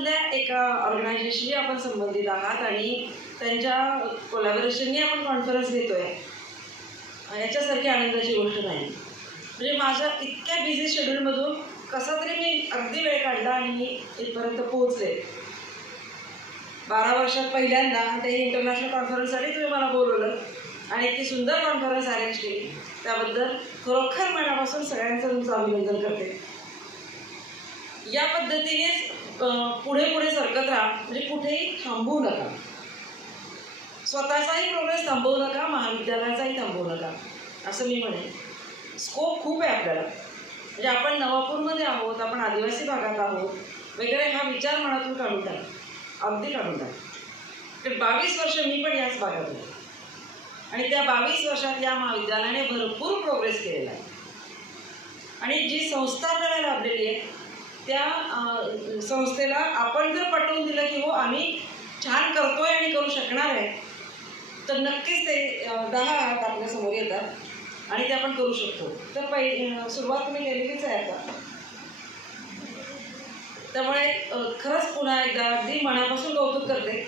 मधल्या एका ऑर्गनायझेशनशी आपण संबंधित आहात आणि त्यांच्या कोलॅबोरेशनने आपण कॉन्फरन्स घेतोय. याच्यासारखी आनंदाची गोष्ट नाही. म्हणजे माझ्या इतक्या बिझी शेड्यूलमधून कसा तरी मी अगदी वेळ काढला आणि मी इथपर्यंत पोहोचले. बारा वर्षात पहिल्यांदा ते इंटरनॅशनल कॉन्फरन्ससाठी तुम्ही मला बोलवलं आणि इतकी सुंदर कॉन्फरन्स अरेंज केली. त्याबद्दल खरोखर मनापासून सगळ्यांचं तुमचं अभिनंदन करते. या पद्धतीनेच पुढे पुढे सरकत राहा. म्हणजे कुठेही थांबू नका. स्वतःचाही प्रोग्रेस थांबवू नका महाविद्यालयाचाही थांबवू नका. असं मी म्हणेन. स्कोप खूप आहे आपल्याला. म्हणजे आपण नवापूरमध्ये आहोत आपण आदिवासी भागात आहोत वगैरे हा विचार मनातून काढून टाका. अगदी काढून टाका. तर बावीस वर्ष मी पण याच भागात होते आणि त्या बावीस वर्षात या महाविद्यालयाने भरपूर प्रोग्रेस केलेला आहे. आणि जी संस्था आपल्याला लाभलेली आहे त्या संस्थेला आपण जर पटवून दिलं की हो आम्ही छान करतोय आणि करू शकणार आहे तर नक्कीच ते दहा हात आपल्यासमोर येतात आणि ते आपण करू शकतो. तर पहि सुरुवात तुम्ही केलेलीच आहे आता. त्यामुळे खरंच पुन्हा एकदा अगदी मनापासून कौतुक करते.